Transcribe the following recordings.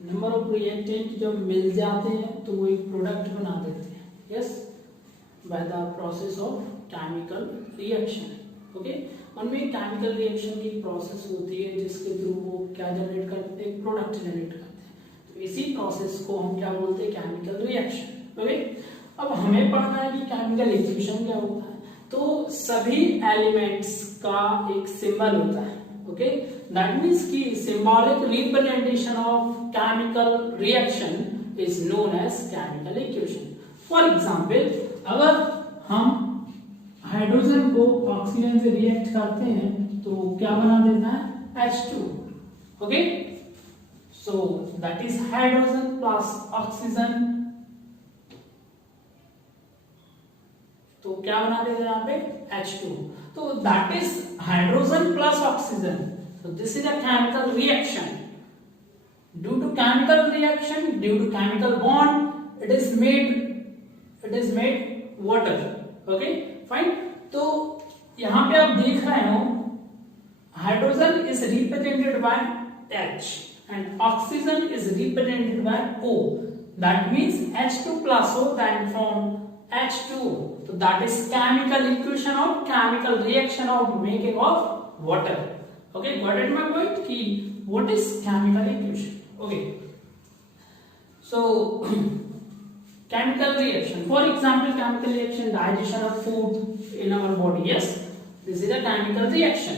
Number of reactant जब मिल जाते हैं तो वो एक प्रोडक्ट बना देते हैं, yes, by the process of chemical reaction. Okay, उनमें केमिकल रिएक्शन की प्रोसेस होती है जिसके थ्रू वो क्या जनरेट करते हैं, एक प्रोडक्ट जनरेट करते हैं। तो इसी प्रोसेस को हम क्या बोलते हैं, केमिकल रिएक्शन। ओके, अब हमें पढ़ना है कि केमिकल इक्वेशन क्या होता है। तो सभी एलिमेंट्स का एक सिंबल होता है। ओके, दैट मीन्स की symbolic representation of chemical reaction is known as chemical equation. For example, अगर हम हाइड्रोजन को ऑक्सीजन से रिएक्ट करते हैं तो क्या बना देता है, H2। Okay, so that is hydrogen plus oxygen, तो क्या बना देगा यहाँ पे, H2। तो that is hydrogen plus oxygen. So this is a chemical reaction. Due to chemical reaction, due to chemical bond, it is made water. Okay, fine. तो यहाँ पे आप देख रहे हो hydrogen is represented by H and oxygen is represented by O. That means H2 plus O then form H2O. So that is chemical equation of chemical reaction of making of water. Okay, got it my point? Ki what is chemical equation? Okay, so chemical reaction, for example, chemical reaction, digestion of food in our body, yes, this is a chemical reaction.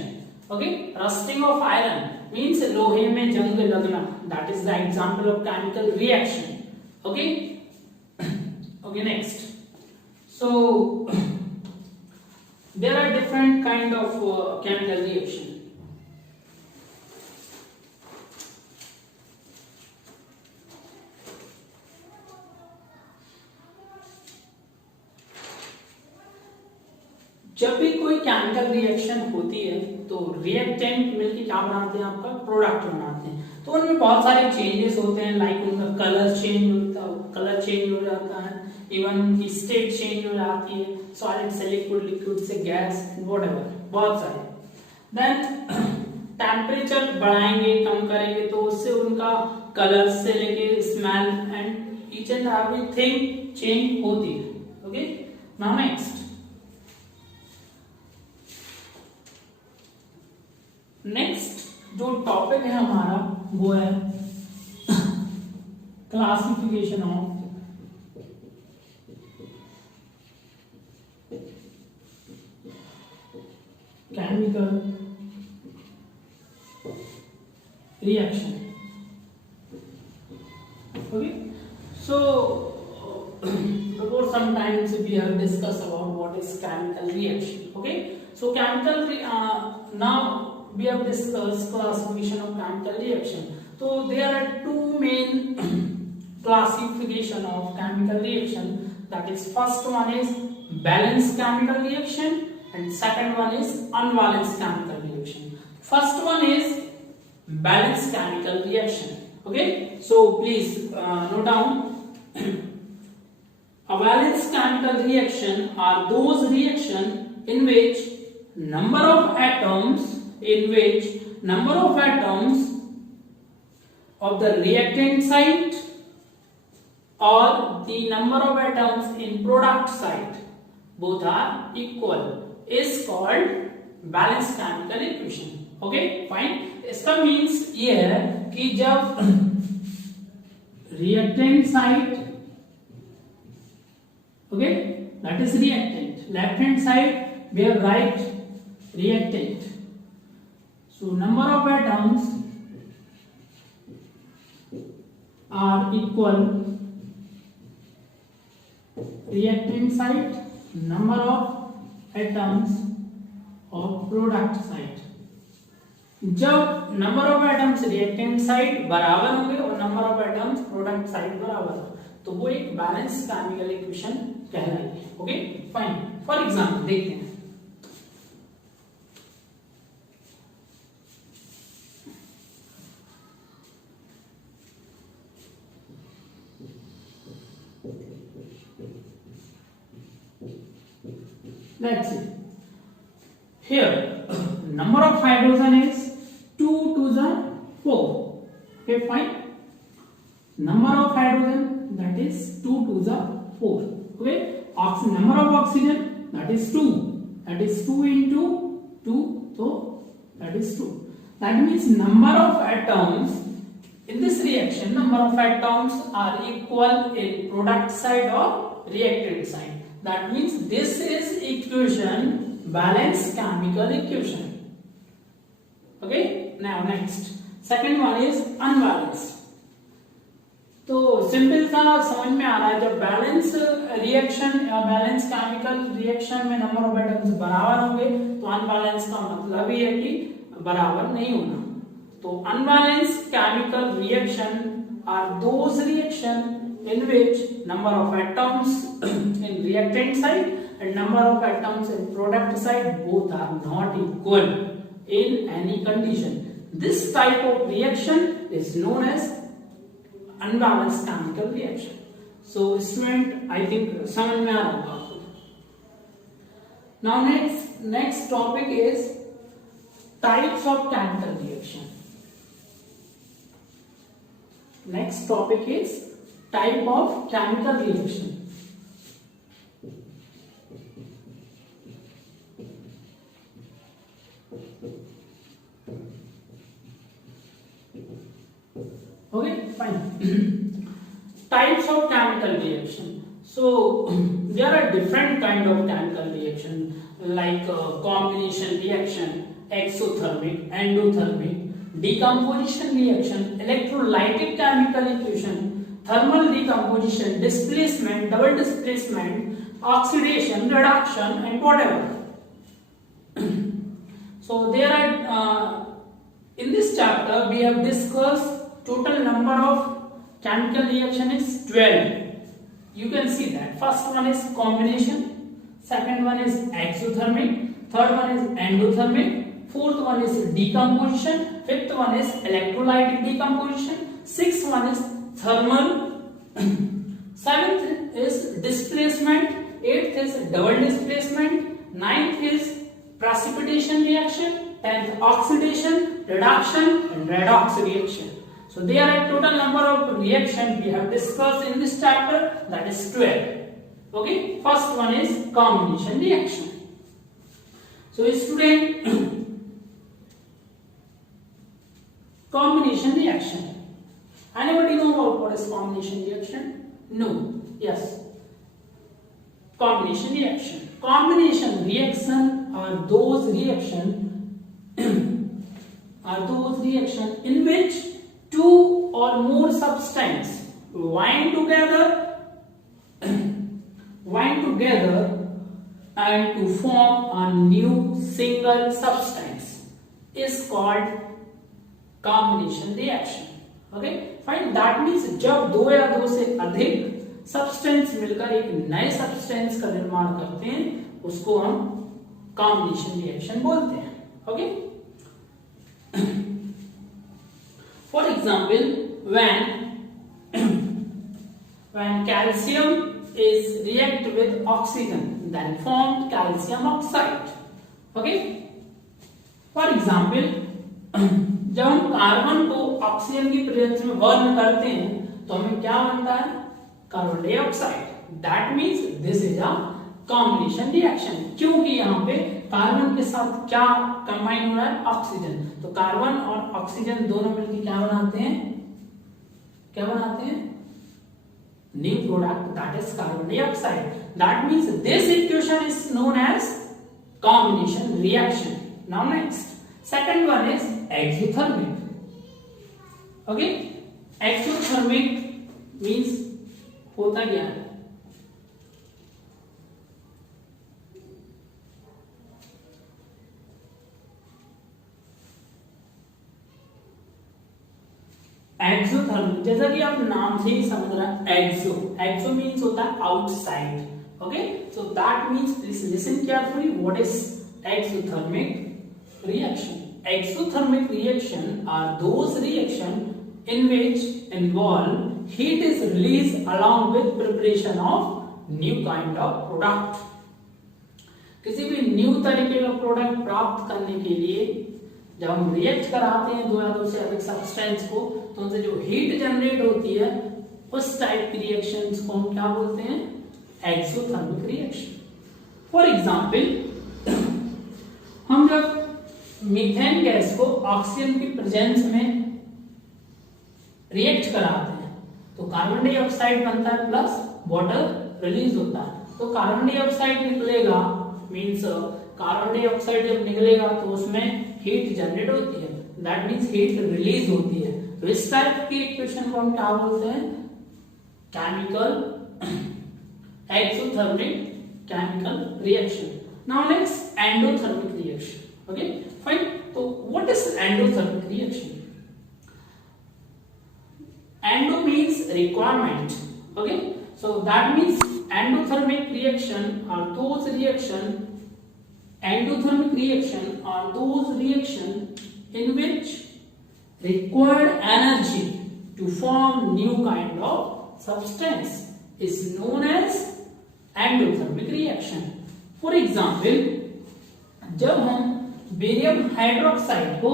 Okay, rusting of iron means लोहे में जंग लगना, that is the example of chemical reaction. Okay, okay, next, so there are different kind of chemical reaction. जब भी कोई chemical reaction होती है तो रिएक्टेंट मिलकर क्या बनाते हैं, आपका प्रोडक्ट बनाते हैं। तो उनमें बहुत सारे चेंजेस होते हैं, लाइक उनका कलर चेंज हो जाता है, इवन उनकी स्टेट चेंज हो जाती है, सॉलिड से लिक्विड, लिक्विड से गैस, व्हाटएवर, बहुत सारे। देन टेम्परेचर बढ़ाएंगे कम करेंगे तो उससे उनका कलर से लेके smell and each and everything change होती है। ओके, नाउ नेक्स्ट, जो टॉपिक है हमारा वो है classification of chemical reaction. Okay, so before some times we have discussed about what is chemical reaction. Okay, so now we have discussed classification of chemical reaction. So there are two main classification of chemical reaction. That is, first one is balanced chemical reaction and second one is unbalanced chemical reaction. First one is balanced chemical reaction. Okay, so please note down. A balanced chemical reaction are those reactions in which number of atoms of the reactant site or the number of atoms in product site both are equal is called balanced chemical equation. Okay, fine. इसका मीन्स ये है कि जब reactant site, okay, that is reactant, left hand side we have right reactant, so number of atoms are equal reactant site, number of atoms of product site. जब number of atoms reactant side बराबर होंगे और number of atoms product side बराबर हो तो वो एक balance chemical equation कहलाएगी। Okay, fine. फॉर एग्जांपल देखते हैं, let's see here number of hydrogen is 2 to the 4. Okay, fine. number of hydrogen, that is 2 to the 4. Okay, number of oxygen, that is 2. That is 2 into 2, so that is 2. That means number of atoms in this reaction, number of atoms are equal in product side or reactant side. That means this is equation, balanced chemical equation. Okay, now next, second one is unbalanced. तो सिंपल सा समझ में आ रहा है, जब balance reaction या balance chemical reaction में number of atoms बराबर होंगे तो अनबैलेंस का मतलब ही है कि बराबर नहीं होना. तो unbalance chemical reaction are those reaction in which number of atoms in reactant side and number of atoms in product side both are not equal in any condition. This type of reaction is known as unbalanced chemical reaction. So student, I think समझ में आ रहा होगा आपको. Now next topic is types of chemical reaction. Next topic is type of chemical reaction. Okay, fine. Types of chemical reaction. So there are different kind of chemical reaction, like combination reaction, exothermic, endothermic, decomposition reaction, electrolytic chemical equation, thermal decomposition, displacement, double displacement, oxidation, reduction, and whatever. So there are in this chapter we have discussed total number of chemical reaction is 12. You can see that first one is combination, second one is exothermic, third one is endothermic, fourth one is decomposition, fifth one is electrolytic decomposition, sixth one is thermal, seventh is displacement, eighth is double displacement, ninth is precipitation reaction, 10th oxidation, reduction, and redox reaction. So there are a total number of reactions we have discussed in this chapter, that is 12. Okay, first one is combination reaction. So student, combination reaction. Anybody know about what is combination reaction? No. Yes. Combination reaction. Combination reaction are those reaction in which two or more substance bind together and to form a new single substance is called combination reaction. Okay, fine. That means जब दो या दो से अधिक सब्सटेंस मिलकर एक नए सब्सटेंस का निर्माण करते हैं उसको हम कॉम्बिनेशन रिएक्शन बोलते हैं. Okay, for example when calcium is react with oxygen then formed calcium oxide. Okay, for example जब हम कार्बन को ऑक्सीजन की प्रेजेंस में बर्न करते हैं तो हमें क्या बनता है? Carbon dioxide. That means this is a combination reaction, क्योंकि यहाँ पे कार्बन के साथ क्या कंबाइन हो रहा है? ऑक्सीजन. तो कार्बन और ऑक्सीजन दोनों मिलकर क्या बनाते हैं? New product, that is carbon dioxide. That means this equation is known as combination reaction. Now next, second one is exothermic. Okay, exothermic means होता क्या है? एक्सोथर्मिक, जैसा कि आप नाम से ही समझ रहे हैं, एक्सो मीन्स होता है outside. Okay, so that means please listen carefully what is exothermic reaction. Exothermic reaction are those reaction in which involve heat is released along with preparation of new kind of product. किसी भी न्यू तरीके का प्रोडक्ट प्राप्त करने के लिए जब हम रिएक्ट कराते हैं दो या दो से अधिक सब्सटेंस को तो उनसे जो हीट जनरेट होती है उस टाइप की रिएक्शंस को हम क्या बोलते हैं, एक्सोथर्मिक रिएक्शन। फॉर एग्जांपल हम जब मीथेन गैस को ऑक्सीजन की प्रेजेंस में रिएक्ट कराते हैं तो कार्बन डाइऑक्साइड बनता है प्लस वाटर रिलीज होता है। तो कार्बन डाइऑक्साइड निकलेगा, मींस कार्बन डाइऑक्साइड जब निकलेगा तो उसमें हीट जनरेट होती है, दैट मींस हीट रिलीज होती है। तो इस टाइप की इक्वेशन को हम क्या बोलते हैं, chemical exothermic chemical reaction. Now next endothermic reaction. Okay fine. तो what is endothermic reaction? Endo means requirement. Okay, so that means endothermic reaction are those reaction. Endothermic reaction are those reaction in which required energy to form new kind of substance is known as endothermic reaction. For example, जब हम barium hydroxide को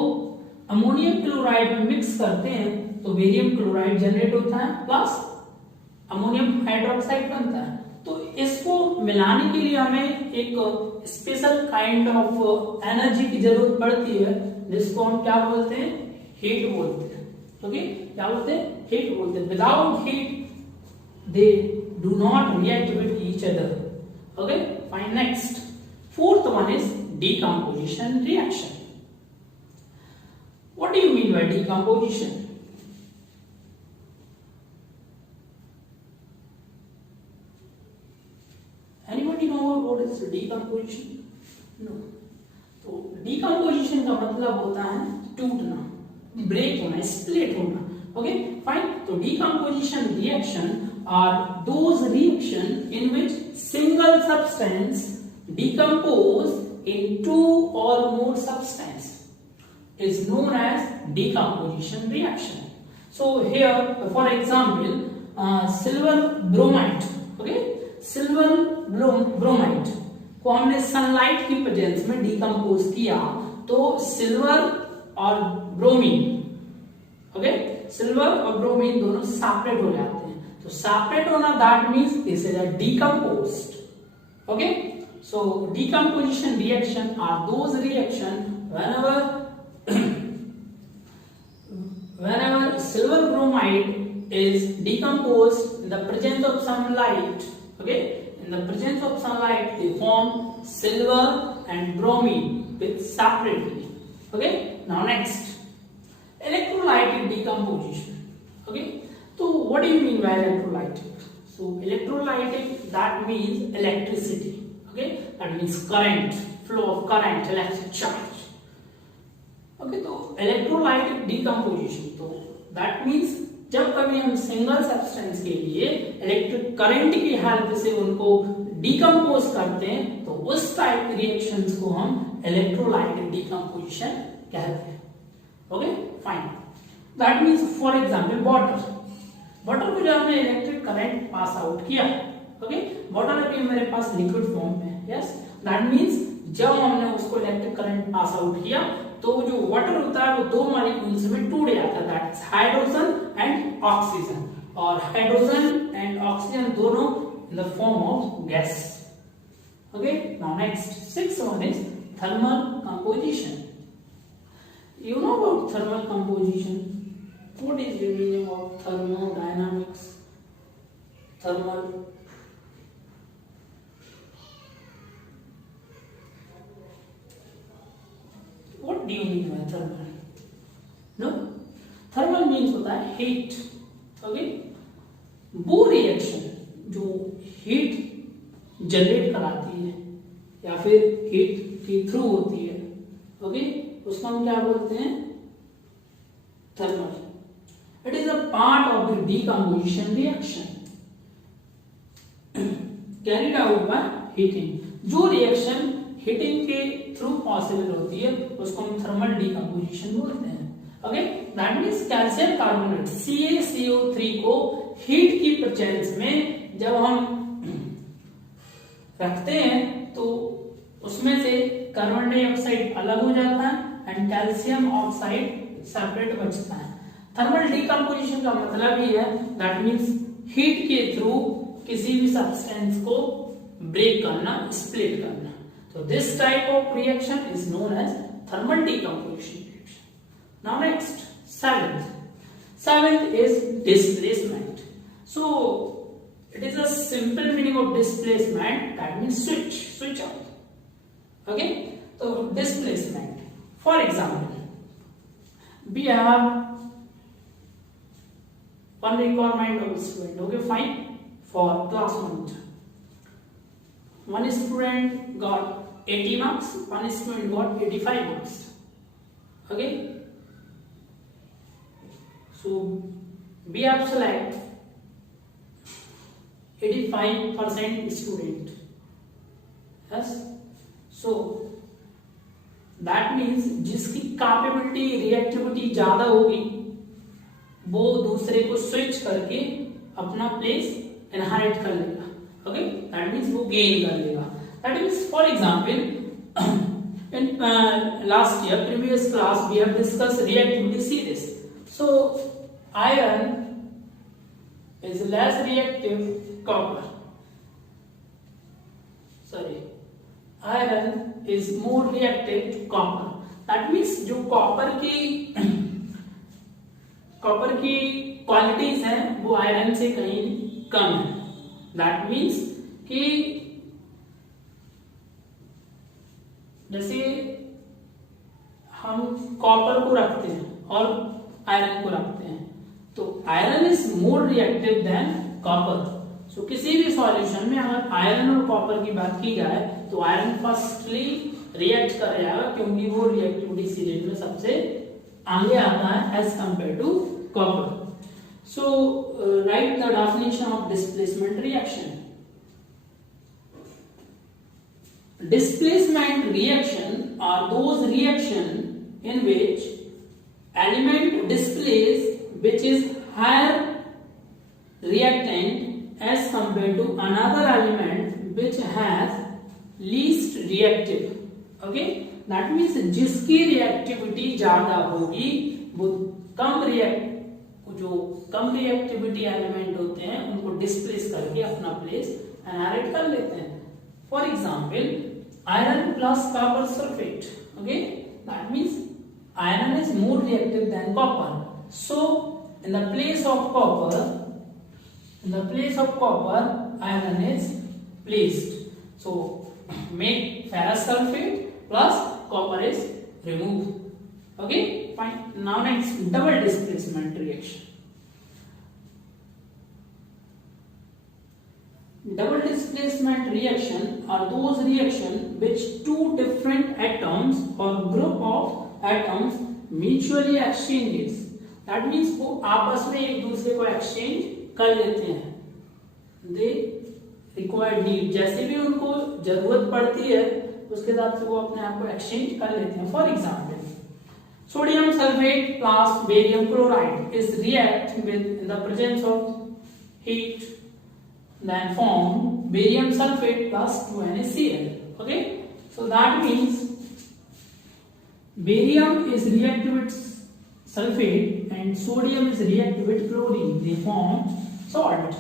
ammonium chloride में मिक्स करते हैं तो barium chloride generate होता है plus ammonium hydroxide बनता है। तो इसको मिलाने के लिए हमें एक स्पेशल काइंड ऑफ एनर्जी की जरूरत पड़ती है जिसको हम क्या बोलते हैं, हीट बोलते हैं। ओके, क्या बोलते हैं, हीट बोलते हैं। Without heat they do not react with each other. Okay fine. Next fourth one is decomposition reaction. What do you mean by decomposition? Anybody know what is decomposition? No. तो decomposition का मतलब होता है टूटना, ब्रेक होना, स्प्लिट होना। Okay fine. तो decomposition reaction are those reaction in which single substance decompose in two or more substance is known as decomposition reaction. So here for example silver bromide, okay, silver bromide को हमने सनलाइट की प्रेजेंस में डिकम्पोज किया तो सिल्वर और bromine, okay, silver और ब्रोमीन दोनों सेपरेट हो जाते हैं। तो सेपरेट होना that means this is a decomposed. Okay, so decomposition reaction are those reaction whenever silver bromide is decomposed in the presence of sunlight. Okay, in the presence of sunlight they form silver and bromine with separately. Okay, now next electrolytic decomposition. Okay, so what do you mean by electrolytic? So electrolytic, that means electricity. Okay, that means current, flow of current, electric charge. Okay, तो electrolytic decomposition, तो that means जब कभी हम single substance के लिए electric current की हेल्प से उनको डिकम्पोज करते हैं तो उस टाइप की रिएक्शंस को हम इलेक्ट्रोलाइटिक डिकम्पोजिशन कहते हैं। Okay fine. That means for example water को जब हमने इलेक्ट्रिक करंट पास आउट किया, ओके, वाटर अभी मेरे पास लिक्विड फॉर्म में, यस, दैट मींस जब हमने उसको इलेक्ट्रिक करंट पास आउट किया तो जो वाटर होता है वो दो मॉलिक्यूल्स में टूट जाता है, that is hydrogen and oxygen, और हाइड्रोजन एंड ऑक्सीजन दोनों in the form of gas. Okay, now next sixth one is thermal composition. You know about thermal composition? What is the meaning of thermodynamics? Thermal, what do you mean by thermal? No, thermal means होता है heat. Okay, वो रिएक्शन जो heat generate कराती है या फिर हीट के थ्रू होती है, ओके, उसको हम क्या बोलते हैं, thermal. It is a part of the decomposition reaction carried out by heating. जो रिएक्शन हीटिंग के थ्रू पॉसिबल होती है उसको हम थर्मल डिकम्पोजिशन बोलते हैं। Okay, that means calcium carbonate CaCO3 को हीट की प्रेजेंस में जब हम रखते हैं तो उसमें से कार्बन डाइऑक्साइड अलग हो जाता है एंड कैल्शियम ऑक्साइड सेपरेट बचता है। थर्मल डिकम्पोजिशन का मतलब ही है दैट मीन्स हीट के थ्रू किसी भी सब्सटेंस को ब्रेक करना, स्प्लिट करना। तो this type of reaction is known as thermal decomposition reaction. Now next seventh is displacement. So it is a simple meaning of displacement, that means switch out. Okay, so displacement, for example we have one requirement of student. Okay, fine, for class monitor one student got 80 marks, one student got 85 marks. Okay, so we have select 85% student. Yes, so that means जिसकी capability reactivity ज्यादा होगी वो दूसरे को स्विच करके अपना place inherit कर लेगा। ओके, दैट मीन्स वो गेन कर लेगा। That means for example in last year previous class we have discussed reactivity series. So iron is less reactive copper, sorry, iron is more reactive copper. That means जो कॉपर की क्वालिटीज हैं वो आयरन से कहीं कम है। दैट मीन्स कि जैसे हम कॉपर को रखते हैं और आयरन को रखते हैं, तो iron is more reactive than copper. So किसी भी सॉल्यूशन में अगर आयरन और कॉपर की बात की जाए तो आयरन फर्स्टली रिएक्ट कर जाएगा क्योंकि वो रिएक्टिविटी सीरीज में सबसे आगे आता है as compare to copper. So write the definition of displacement reaction. Displacement reaction are those reaction in which element displays which is higher reactant as compared to another element which has least reactive. Okay, that means जिसकी reactivity ज्यादा होगी वो जो कम reactivity element होते हैं उनको displace करके अपना place inherit कर लेते हैं। For example, iron plus copper sulfate. Okay, that means iron is more reactive than copper. So in the place of copper, iron is placed. So make ferrous sulfate plus copper is removed. Okay, fine. Now next, double displacement reaction. Double displacement reaction are those reactions which two different atoms or group of atoms mutually exchanges. That means वो आपस में एक दूसरे को exchange कर लेते हैं। They require need, जैसे भी उनको जरूरत पड़ती है उसके हिसाब से वो अपने आप को exchange कर लेते हैं। For example, sodium sulfate plus barium chloride is react with in the presence of heat, then form barium sulfate plus 2NaCl. Okay, so that means barium is reactive with sulfate and sodium is reactive with chlorine. They form salt.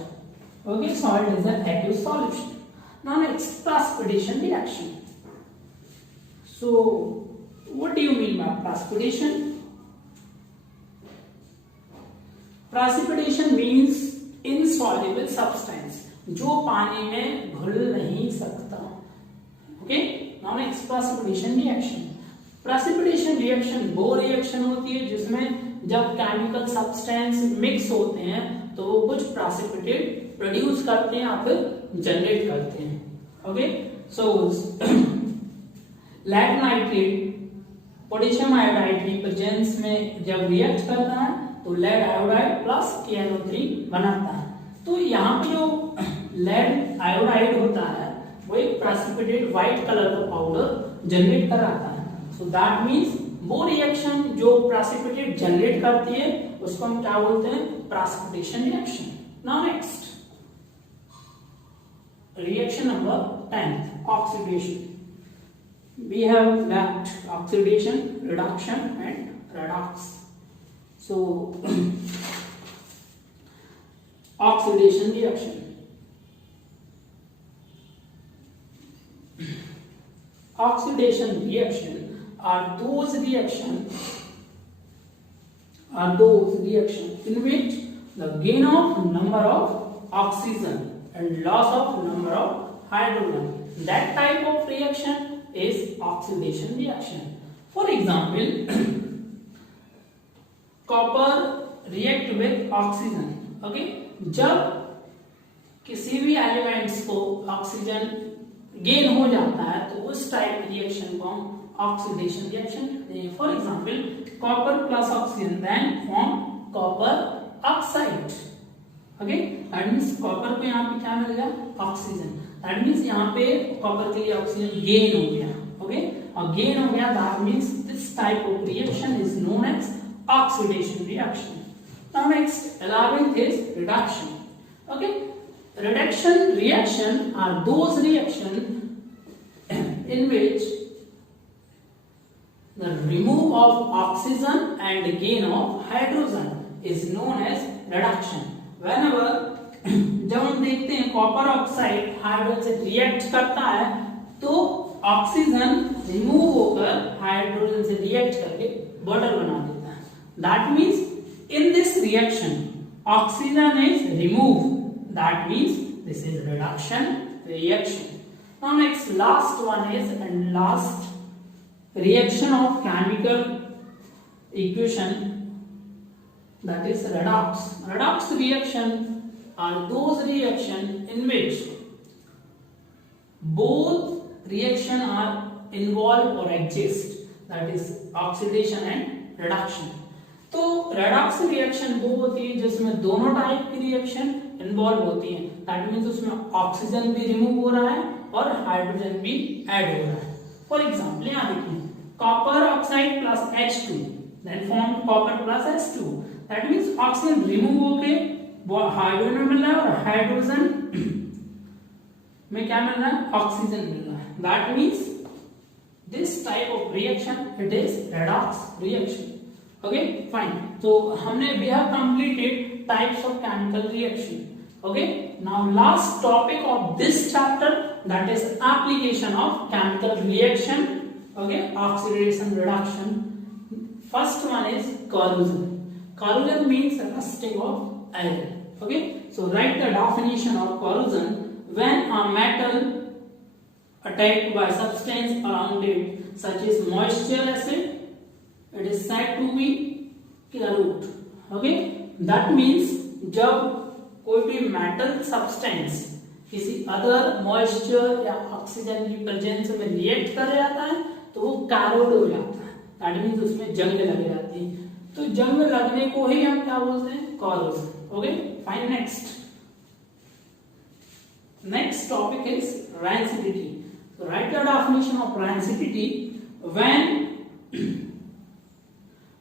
Okay, salt is an aqueous solution. Now next, precipitation reaction. So what do you mean by precipitation? Precipitation means insoluble substance, जो पानी में घुल नहीं सकता। Okay, now next, precipitation reaction. Precipitation reaction वो रिएक्शन होती है जिसमें जब केमिकल सब्सटेंस मिक्स होते हैं तो वो कुछ प्रेसिपिटेट प्रोड्यूस करते हैं या फिर जनरेट करते हैं। ओके, सो लेड नाइट्रेट पोटेशियम आयोडाइड की प्रेजेंस में जब रिएक्ट करता है तो लेड आयोडाइड प्लस KNO3 बनाता है। तो यहाँ पे जो लेड आयोडाइड होता है वो एक प्रेसिपिटेट व्हाइट कलर का पाउडर जनरेट कराता है। सो दैट मींस वो रिएक्शन जो प्रेसिपिटेट जनरेट करती है उसको हम क्या बोलते हैं? Precipitation reaction. Now next, reaction number 10, oxidation. we have left oxidation, reduction and redox. So oxidation reaction. Oxidation reaction are those reactions in which the gain of number of oxygen and loss of number of hydrogen. That type of reaction is oxidation reaction. For example, copper react with oxygen. Okay, जब किसी भी एलिमेंट्स को oxygen gain हो जाता है तो उस type reaction को हम ऑक्सीडेशन रिएक्शन कहते हैं. For example, copper plus oxygen then form copper oxide. Okay, that means copper को यहाँ पे क्या मिल गया? ऑक्सीजन. दैट मींस यहाँ पे कॉपर के लिए ऑक्सीजन गेन हो गया. ओके, और गेन हो गया, that means this type of reaction is known as oxidation reaction. Now next, 11th is reduction. Okay, reduction reaction are those reactions in which the remove of oxygen and gain of hydrogen is known as reduction. Whenever जब हम देखते हैं copper oxide hydrogen से रिएक्ट करता है तो oxygen remove होकर हाइड्रोजन से रिएक्ट करके वाटर बना देता है. That means in this reaction oxygen is removed. That means this is reduction reaction. Now next, last one is and last reaction of chemical equation, that is redox. Redox reaction are those reactions in which both reaction are involved or exist, that is oxidation and reduction. तो redox reaction वो होती है जिसमें दोनों टाइप की reaction involve होती हैं. That means उसमें ऑक्सीजन भी रिमूव हो रहा है और हाइड्रोजन भी ऐड हो रहा है. फॉर एग्जांपल यहाँ देखिए, copper oxide plus H2 then form copper plus H2. That means oxygen remove होके हाइड्रोजन मिल रहा है और हाइड्रोजन में क्या मिल रहा है? ऑक्सीजन मिल रहा है. That means this type of reaction it is redox reaction. Okay, fine. So हमने we have completed types of chemical reaction. Okay, now last topic of this chapter, that is application of chemical reaction. Okay, oxidation reduction. First one is corrosion. Corrosion means rusting of iron. Okay, so write the definition of corrosion. When a metal attacked by substance around it, such as moisture, acid, it is said to be corrode. Okay, that means जब कोई भी metal substance किसी other moisture या ऑक्सीजन की प्रेजेंस में रिएक्ट कर जाता है तो वो कैरोड हो जाता है. दैट मींस उसमें जंग लग जाती है. तो जंग लगने को ही हम क्या बोलते हैं? Corrosion. Okay, fine. Next topic is rancidity. So write the definition of rancidity. When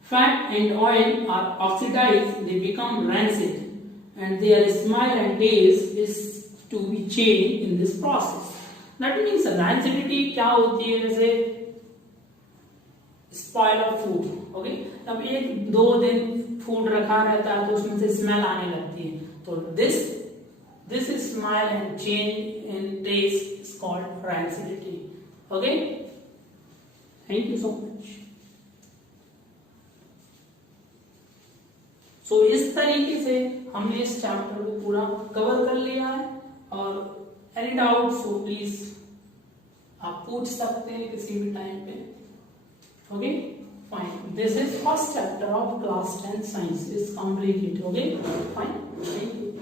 fat and oil are oxidized, they become rancid, and their smell and taste is to be changed in this process. That means rancidity क्या होती है? जैसे spoil of food. Okay, अब 1-2 दिन फूड रखा रहता है तो उसमें से स्मेल आने लगती है. तो this smell and change in taste is called rancidity. Okay, thank you so much. तो इस तरीके से हमने इस चैप्टर को पूरा कवर कर लिया है. और एनी डाउट सो प्लीज आप पूछ सकते हैं किसी भी टाइम पे. Okay, fine. This is first chapter of class 10 science is completed. Okay, fine. Thank you.